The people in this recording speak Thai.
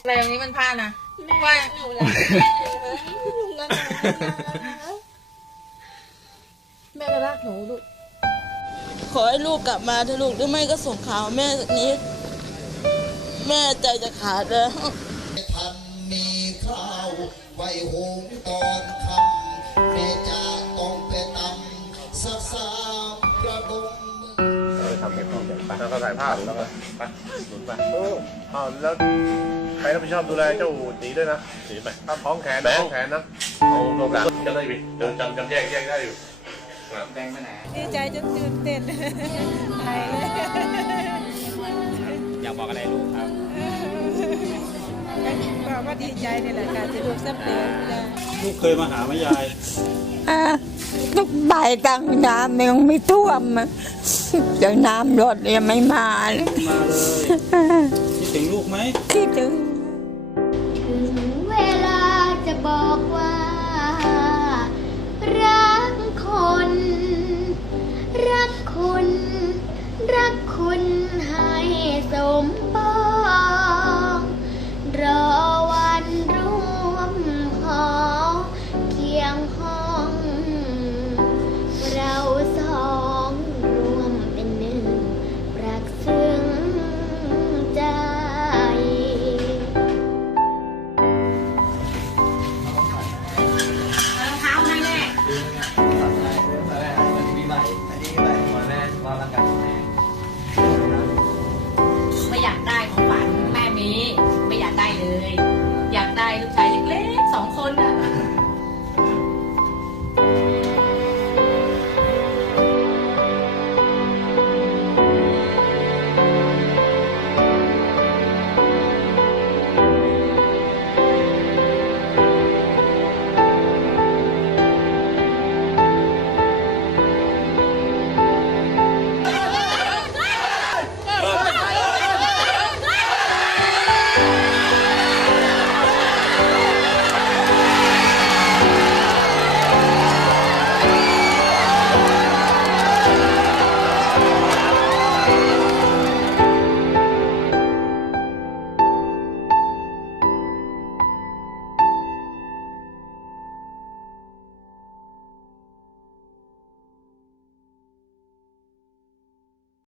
อะไรอย่างนี้มันพลาดนะว่าแม่ก็รักหนูลูกขอให้ลูกกลับมาเถอะลูกหรือไม่ก็ส่งข่าวแม่สักนิดแม่ใจจะขาดแล้ว ทันมีข้าวไว้หุงตอนคำ เก็บของเก็บไปแล้วก็ถ่ายภาพแล้วก็ไปหนุนไปเอออ้าวแล้วใครรับผิดชอบดูแลเจ้าตีด้วยนะตีไปถ้าท้องแขนนะท้องแขนนะเอาโอกาสจะได้ไปเดินจำจำแยกแยกได้อยู่ดีใจจนตื่นเต้นไทยเลยอย ว่าดีใจนี่แหละการที่ลูกสำเร็จจ้ะลูกเคยมาหาแม่ยาย อะทุกใบตังน้ำยังไม่ท่วมอะเดี๋น้ำรดยังไม่มาเลยมาเลยอ่คิดถึงลูกไหม คิดถึง ถึงเวลาจะบอกว่า รักคน รักคุณ รักคุณให้สมปอ 然后